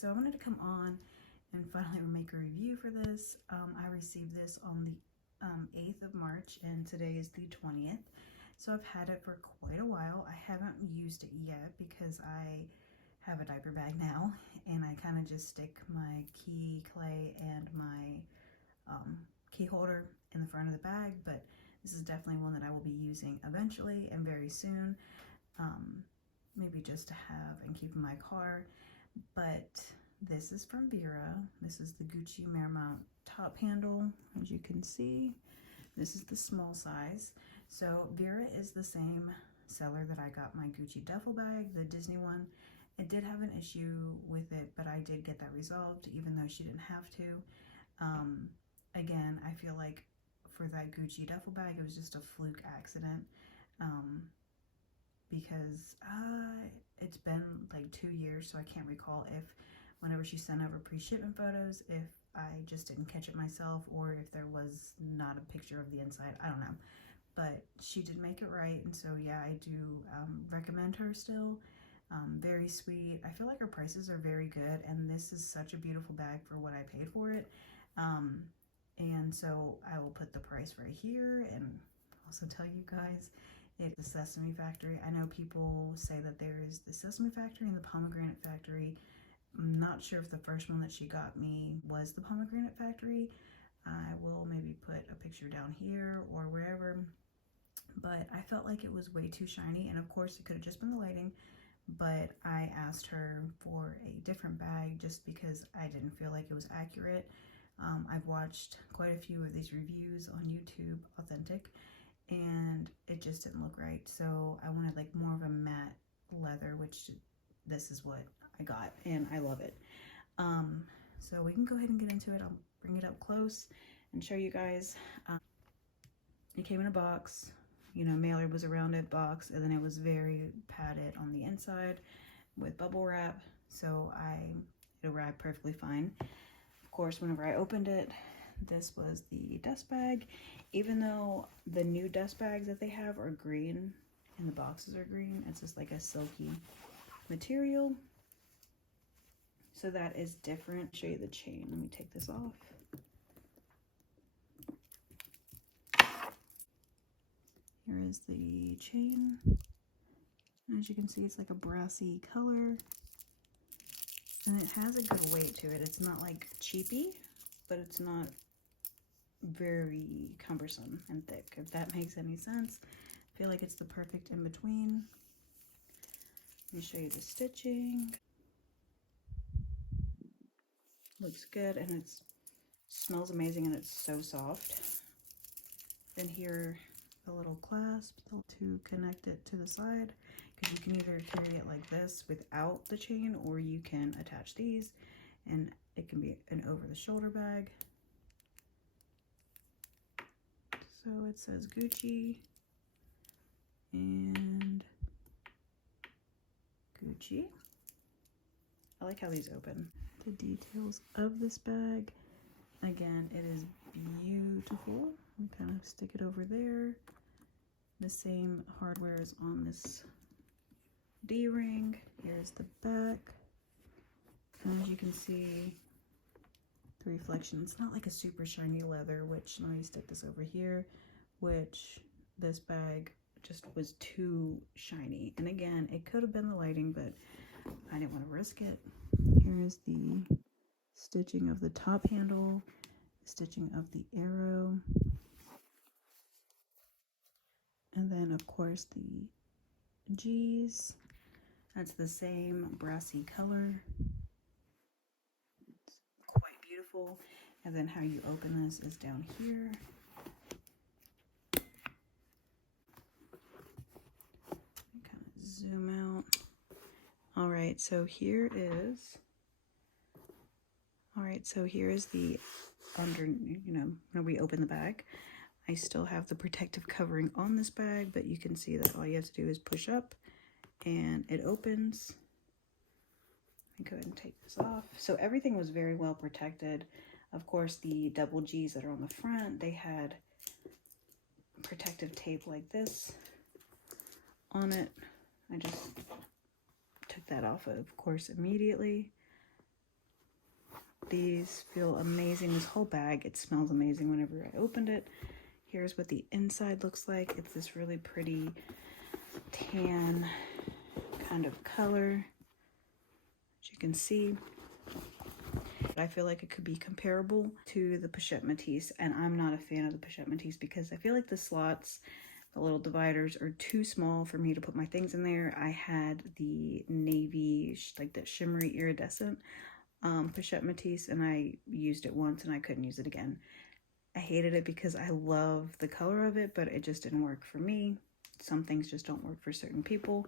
so I wanted to come on and finally make a review for this. I received this on the 8th of March and today is the 20th. So I've had it for quite a while. I haven't used it yet because I have a diaper bag now and I kind of just stick my key clay and my key holder in the front of the bag, but this is definitely one that I will be using eventually and very soon. Maybe just to have and keep in my car. But this is from Vera. This is the Gucci Marmont top handle. As you can see, this is the small size. So Vera is the same seller that I got my Gucci duffel bag, the Disney one. It did have an issue with it, but I did get that resolved, even though she didn't have to. Again, I feel like for that Gucci duffel bag, it was just a fluke accident. Because it's been like 2 years, so I can't recall if whenever she sent over pre-shipment photos, if I just didn't catch it myself or if there was not a picture of the inside. I don't know, but she did make it right, and so yeah, I do recommend her still. Very sweet. I feel like her prices are very good, and this is such a beautiful bag for what I paid for it. And so I will put the price right here and also tell you guys it's the Sesame Factory. I know people say that there is the Sesame Factory and the Pomegranate Factory. I'm not sure if the first one that she got me was the Pomegranate Factory. I will maybe put a picture down here or wherever. But I felt like it was way too shiny, and of course it could have just been the lighting. But I asked her for a different bag just because I didn't feel like it was accurate. I've watched quite a few of these reviews on YouTube, authentic, and it just didn't look right. So I wanted like more of a matte leather, which this is what I got, and I love it. So we can go ahead and get into it. I'll bring it up close and show you guys. It came in a box, you know, mailer was around it, box, and then it was very padded on the inside with bubble wrap, so it arrived perfectly fine. Of course, whenever I opened it, this was the dust bag. Even though the new dust bags that they have are green and the boxes are green, it's just like a silky material. So that is different. I'll show you the chain. Let me take this off. Here is the chain. As you can see, it's like a brassy color. And it has a good weight to it. It's not like cheapy, but it's not very cumbersome and thick, if that makes any sense. I feel like it's the perfect in between. Let me show you the stitching. Looks good, and it smells amazing, and it's so soft. Then here, a little clasp to connect it to the side, because you can either carry it like this without the chain, or you can attach these, and it can be an over-the-shoulder bag. So it says Gucci and Gucci. I like how these open. The details of this bag. Again, it is beautiful. We kind of stick it over there. The same hardware is on this D-ring. Here's the back. And as you can see, the reflection, it's not like a super shiny leather, which, let me stick this over here, which this bag just was too shiny. And again, it could have been the lighting, but I didn't want to risk it. Here is the stitching of the top handle, stitching of the arrow, and then of course the G's. That's the same brassy color. It's quite beautiful. And then how you open this is down here. Kind of zoom out. All right, so here is the under, you know, when we open the bag. I still have the protective covering on this bag, but you can see that all you have to do is push up and it opens. Let me go ahead and take this off. So everything was very well protected. Of course, the double G's that are on the front, they had protective tape like this on it. I just took that off, of course, immediately. These feel amazing. This whole bag, it smells amazing whenever I opened it. Here's what the inside looks like. It's this really pretty tan kind of color, as you can see. I feel like it could be comparable to the Pochette Métis, and I'm not a fan of the Pochette Métis because I feel like the slots, the little dividers, are too small for me to put my things in there. I had the navy, like that shimmery iridescent Pochette Métis, and I used it once and I couldn't use it again. I hated it because I love the color of it, but it just didn't work for me. Some things just don't work for certain people,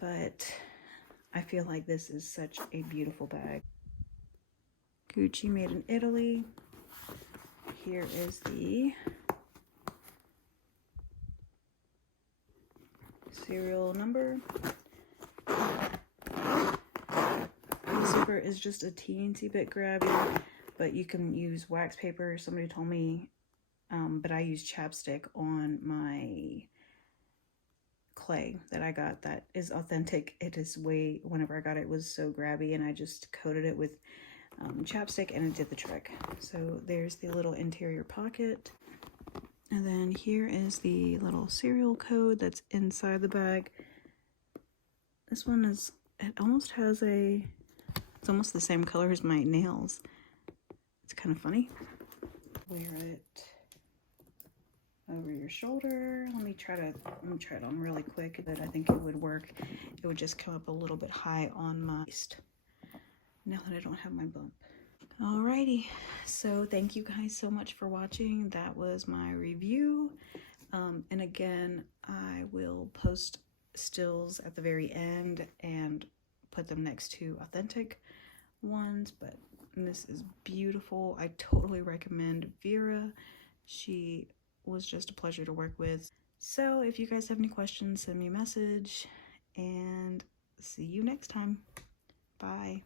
but I feel like this is such a beautiful bag. Gucci, made in Italy. Here is the serial number. The zipper is just a teensy bit grabby, but you can use wax paper. Somebody told me, but I use chapstick on my clay that I got that is authentic. It is whenever I got it, it was so grabby, and I just coated it with chapstick and it did the trick. So there's the little interior pocket. And then here is the little serial code that's inside the bag. This one is, it almost has it's almost the same color as my nails. It's kind of funny. Wear it over your shoulder. Let me try it on really quick, but I think it would work. It would just come up a little bit high on my waist now that I don't have my bump. Alrighty, so thank you guys so much for watching. That was my review. And again, I will post stills at the very end and put them next to authentic ones, but this is beautiful. I totally recommend Vera. She was just a pleasure to work with. So if you guys have any questions, send me a message, and see you next time. Bye.